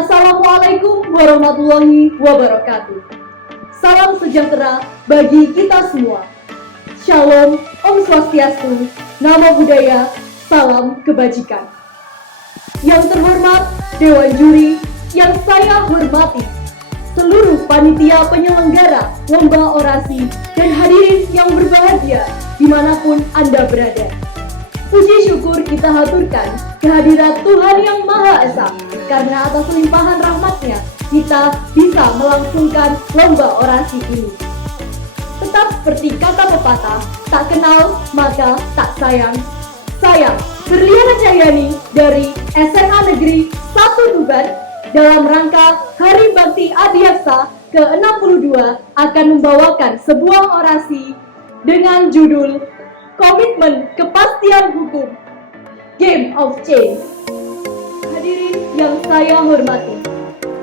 Assalamualaikum warahmatullahi wabarakatuh. Salam sejahtera bagi kita semua. Shalom, Om Swastiastu, Namo Buddhaya, salam kebajikan. Yang terhormat Dewan Juri yang saya hormati, seluruh panitia penyelenggara lomba orasi dan hadirin yang berbahagia dimanapun Anda berada. Puji syukur kita haturkan kehadirat Tuhan Yang Maha Esa, karena atas limpahan rahmat-Nya kita bisa melangsungkan lomba orasi ini. Tetap seperti kata pepatah, tak kenal maka tak sayang. Saya, Berliana Cahyani dari SMA Negeri 1 Tuban, dalam rangka Hari Bakti Adiaksa ke-62 akan membawakan sebuah orasi dengan judul Komitmen Kepastian Hukum, Game of Change. Hadirin yang saya hormati,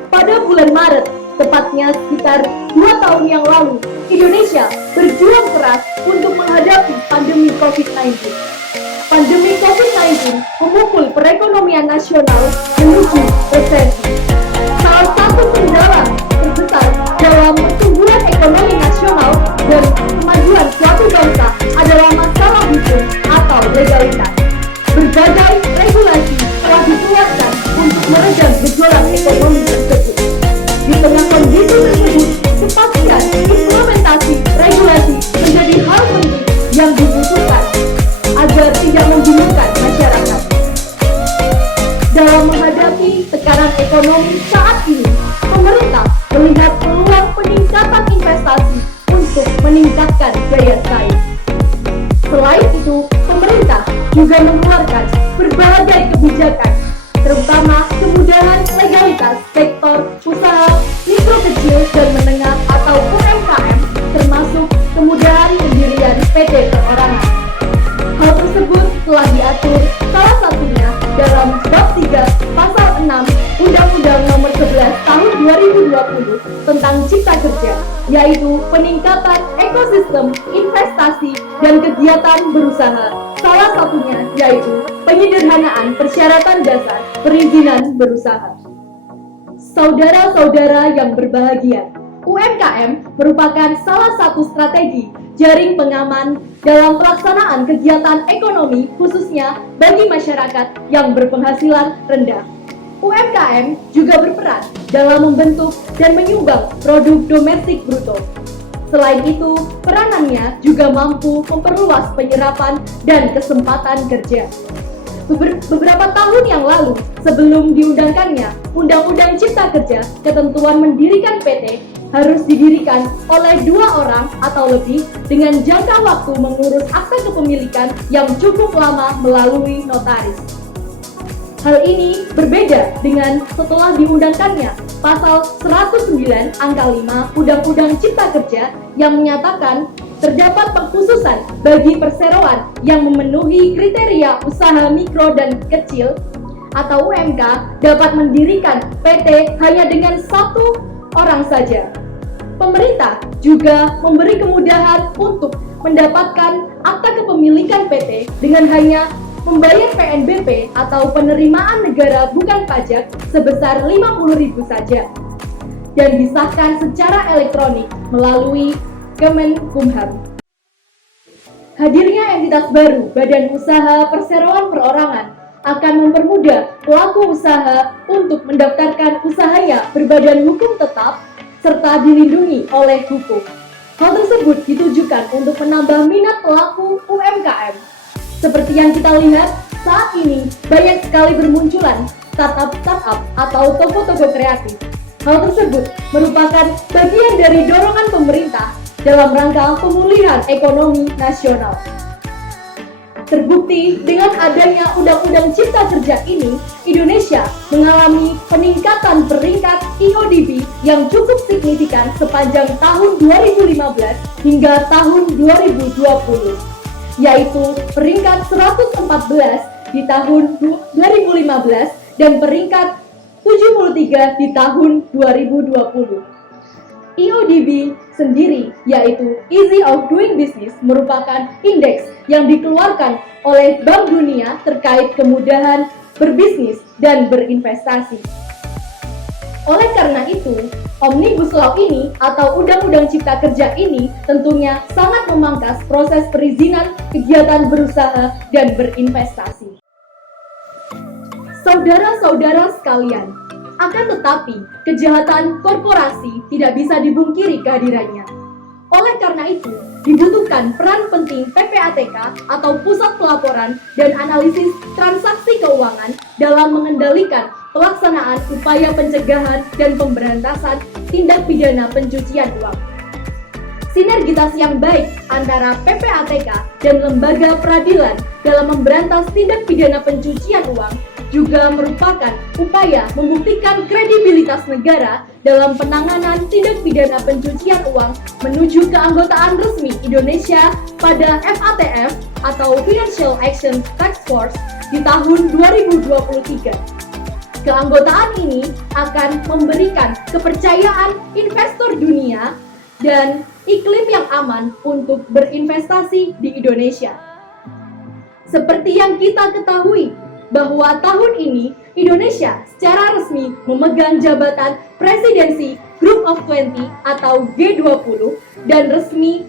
pada bulan Maret, tepatnya sekitar 2 tahun yang lalu, Indonesia berjuang keras untuk menghadapi pandemi COVID-19. Pandemi COVID-19 memukul perekonomian nasional menuju resesi. Salah satu kendala terbesar dalam pertumbuhan ekonomi nasional dan kemajuan suatu bangsa adalah masalah hukum atau legalitas. Berbagai regulasi telah dikeluarkan untuk meredam gejolak ekonomi tersebut. Di tengah kondisi tersebut, kepastian implementasi regulasi menjadi hal penting yang dibutuhkan agar tidak membingungkan masyarakat. Dalam menghadapi tekanan ekonomi saat ini, pemerintah melihat peluang peningkatan investasi untuk meningkatkan daya saing. Selain itu, pemerintah juga mengeluarkan berbagai kebijakan, terutama kemudahan legalitas sektor usaha mikro kecil dan menengah atau UMKM, termasuk kemudahan pendirian PT perorangan. Hal tersebut telah diatur salah satunya dalam bab 3 pasal 6 Undang-Undang Nomor 11 Tahun 2020 tentang Cipta Kerja, yaitu peningkatan ekosistem investasi dan kegiatan berusaha. Salah satunya yaitu penyederhanaan persyaratan dasar perizinan berusaha. Saudara-saudara yang berbahagia, UMKM merupakan salah satu strategi jaring pengaman dalam pelaksanaan kegiatan ekonomi, khususnya bagi masyarakat yang berpenghasilan rendah. UMKM juga berperan dalam membentuk dan menyumbang produk domestik bruto. Selain itu, peranannya juga mampu memperluas penyerapan dan kesempatan kerja. Beberapa tahun yang lalu, sebelum diundangkannya Undang-Undang Cipta Kerja, ketentuan mendirikan PT harus didirikan oleh 2 orang atau lebih dengan jangka waktu mengurus akta kepemilikan yang cukup lama melalui notaris. Hal ini berbeda dengan setelah diundangkannya Pasal 109 Angka 5 Undang-Undang Cipta Kerja yang menyatakan terdapat pengkhususan bagi perseroan yang memenuhi kriteria usaha mikro dan kecil atau UMK dapat mendirikan PT hanya dengan 1 orang saja. Pemerintah juga memberi kemudahan untuk mendapatkan akta kepemilikan PT dengan hanya membayar PNBP atau penerimaan negara bukan pajak sebesar 50.000 saja dan disahkan secara elektronik melalui Kemenkumham. Hadirnya entitas baru, Badan Usaha Perseroan Perorangan, akan mempermudah pelaku usaha untuk mendaftarkan usahanya berbadan hukum tetap serta dilindungi oleh hukum. Hal tersebut ditujukan untuk menambah minat pelaku UMKM. Seperti yang kita lihat, saat ini banyak sekali bermunculan startup atau toko-toko kreatif. Hal tersebut merupakan bagian dari dorongan pemerintah dalam rangka pemulihan ekonomi nasional. Terbukti dengan adanya Undang-Undang Cipta Kerja ini, Indonesia mengalami peningkatan peringkat IODP yang cukup signifikan sepanjang tahun 2015 hingga tahun 2020, yaitu peringkat 114 di tahun 2015 dan peringkat 73 di tahun 2020. IODP sendiri, yaitu Easy of Doing Business, merupakan indeks yang dikeluarkan oleh Bank Dunia terkait kemudahan berbisnis dan berinvestasi. Oleh karena itu, Omnibus Law ini atau Undang-Undang Cipta Kerja ini tentunya sangat memangkas proses perizinan kegiatan berusaha dan berinvestasi. Saudara-saudara sekalian, akan tetapi kejahatan korporasi tidak bisa dibungkiri kehadirannya. Oleh karena itu, dibutuhkan peran penting PPATK atau Pusat Pelaporan dan Analisis Transaksi Keuangan dalam mengendalikan pelaksanaan upaya pencegahan dan pemberantasan tindak pidana pencucian uang. Sinergitas yang baik antara PPATK dan lembaga peradilan dalam memberantas tindak pidana pencucian uang juga merupakan upaya membuktikan kredibilitas negara dalam penanganan tindak pidana pencucian uang menuju keanggotaan resmi Indonesia pada FATF atau Financial Action Task Force di tahun 2023. Keanggotaan ini akan memberikan kepercayaan investor dunia dan iklim yang aman untuk berinvestasi di Indonesia. Seperti yang kita ketahui, bahwa tahun ini Indonesia secara resmi memegang jabatan presidensi Group of 20 atau G20 dan resmi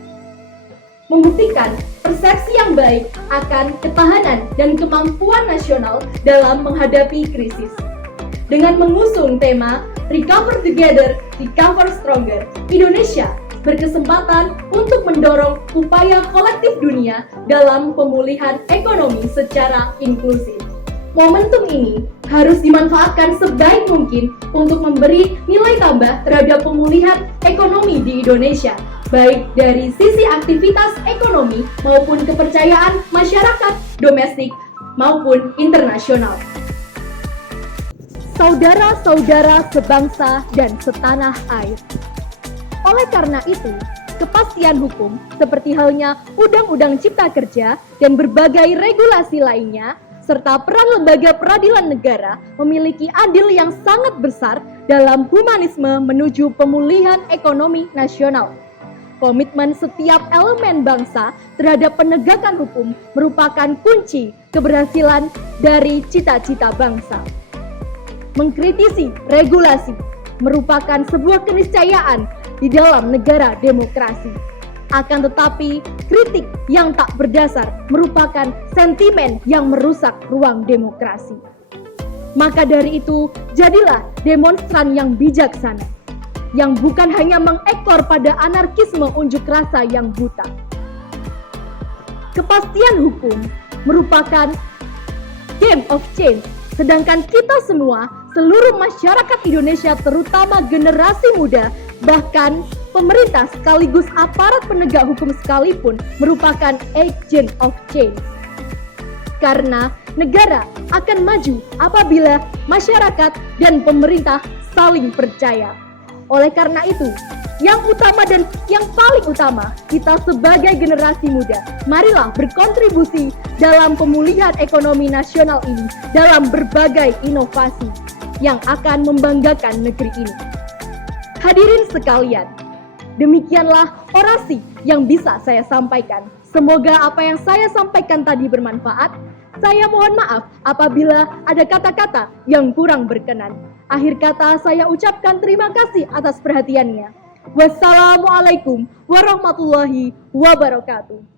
membuktikan persepsi yang baik akan ketahanan dan kemampuan nasional dalam menghadapi krisis. Dengan mengusung tema Recover Together, Recover Stronger, Indonesia berkesempatan untuk mendorong upaya kolektif dunia dalam pemulihan ekonomi secara inklusif. Momentum ini harus dimanfaatkan sebaik mungkin untuk memberi nilai tambah terhadap pemulihan ekonomi di Indonesia, baik dari sisi aktivitas ekonomi maupun kepercayaan masyarakat domestik maupun internasional. Saudara-saudara sebangsa dan setanah air. Oleh karena itu, kepastian hukum seperti halnya Undang-Undang Cipta Kerja dan berbagai regulasi lainnya serta peran lembaga peradilan negara memiliki andil yang sangat besar dalam humanisme menuju pemulihan ekonomi nasional. Komitmen setiap elemen bangsa terhadap penegakan hukum merupakan kunci keberhasilan dari cita-cita bangsa. Mengkritisi regulasi merupakan sebuah keniscayaan di dalam negara demokrasi. Akan tetapi, kritik yang tak berdasar merupakan sentimen yang merusak ruang demokrasi. Maka dari itu, jadilah demonstran yang bijaksana, yang bukan hanya mengekor pada anarkisme unjuk rasa yang buta. Kepastian hukum merupakan game of change, sedangkan kita semua, seluruh masyarakat Indonesia terutama generasi muda, bahkan pemerintah sekaligus aparat penegak hukum sekalipun merupakan agent of change. Karena negara akan maju apabila masyarakat dan pemerintah saling percaya. Oleh karena itu, yang utama dan yang paling utama, kita sebagai generasi muda, marilah berkontribusi dalam pemulihan ekonomi nasional ini dalam berbagai inovasi yang akan membanggakan negeri ini. Hadirin sekalian, demikianlah orasi yang bisa saya sampaikan. Semoga apa yang saya sampaikan tadi bermanfaat. Saya mohon maaf apabila ada kata-kata yang kurang berkenan. Akhir kata saya ucapkan terima kasih atas perhatiannya. Wassalamualaikum warahmatullahi wabarakatuh.